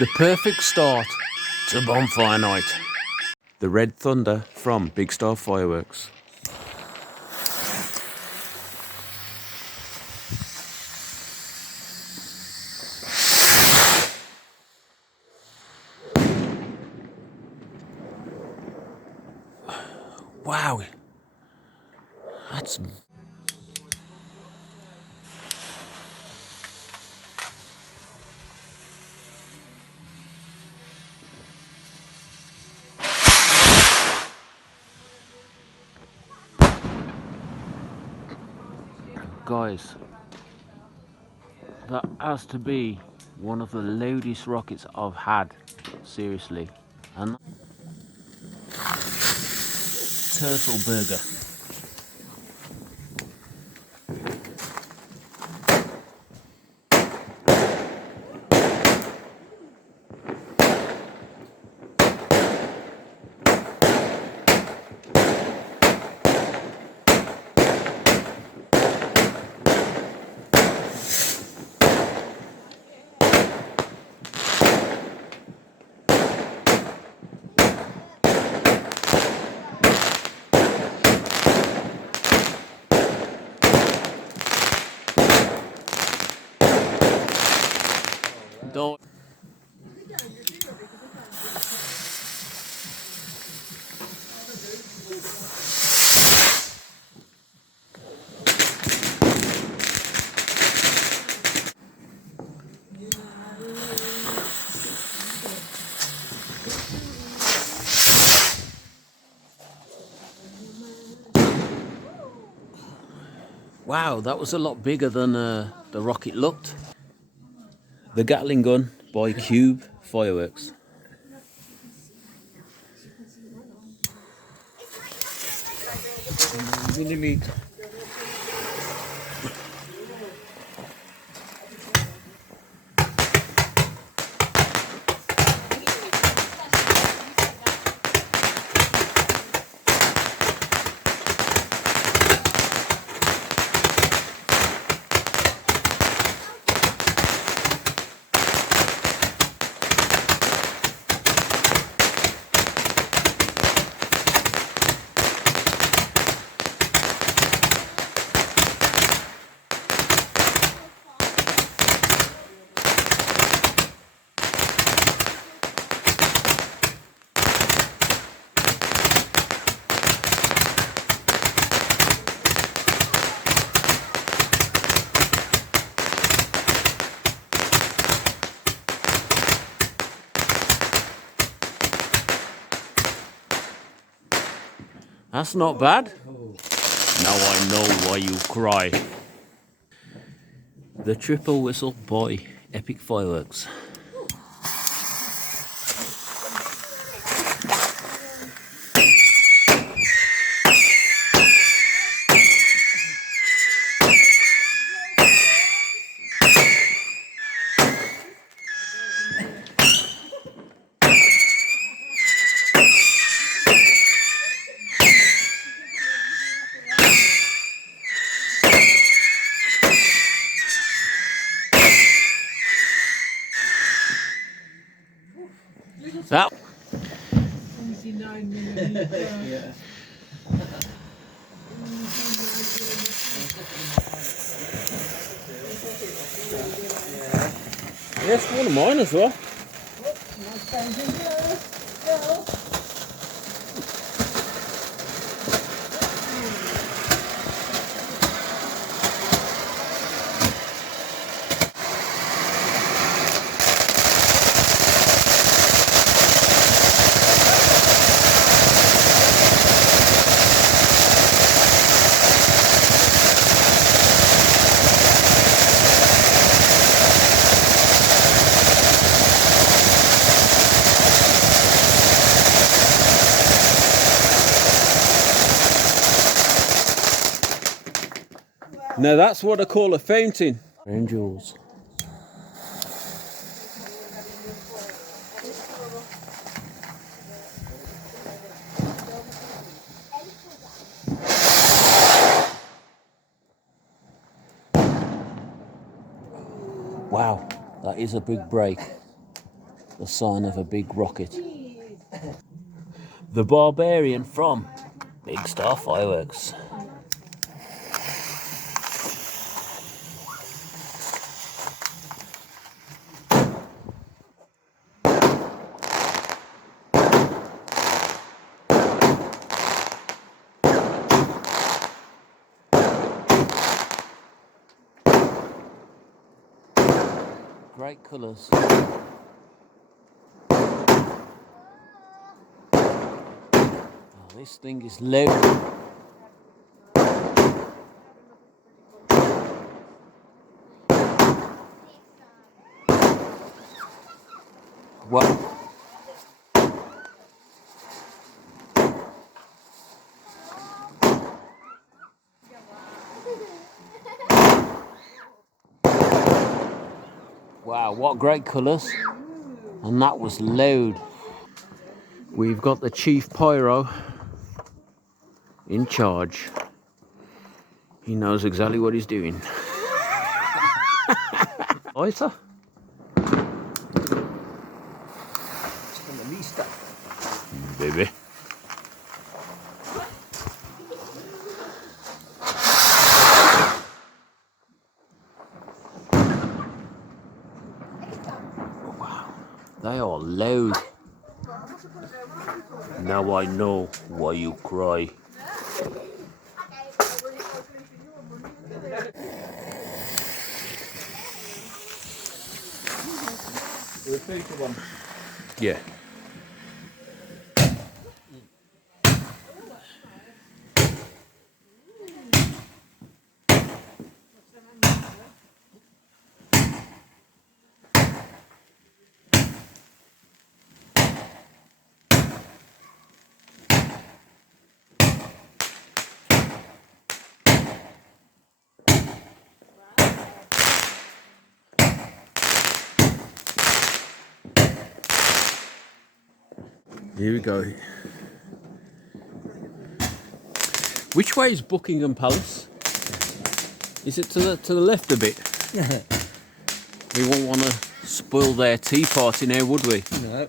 The perfect start to bonfire night. The red thunder from Big Star Fireworks. Wow, that's... Guys, that has to be one of the loudest rockets I've had, seriously. And turtle burger. Don't. Wow, that was a lot bigger than the rocket looked. The Gatling gun by Cube Fireworks. Millimeter. That's not bad. Now I know why you cry. The triple whistle by Epic Fireworks. That 79mm. yeah. Yes, one of mine as well. Now that's what I call a fountain. Angels. Wow, that is a big break. the sign of a big rocket. The Barbarian from Big Star Fireworks. Great colours. Oh, this thing is loud. What? Wow, what great colours. And that was loud. We've got the Chief Pyro in charge. He knows exactly what he's doing. Lighter? Baby. Wow, they are loud. Now I know why you cry. Yeah. Here we go. Which way is Buckingham Palace? Is it to the left a bit? We won't want to spoil their tea party now, would we? No.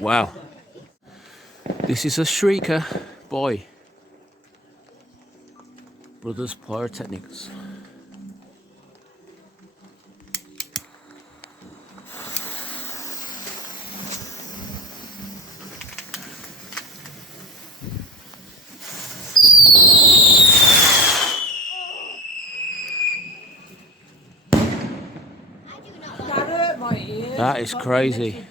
Wow. This is a shrieker by Brothers Pyrotechnics. That hurt my ears. That is crazy.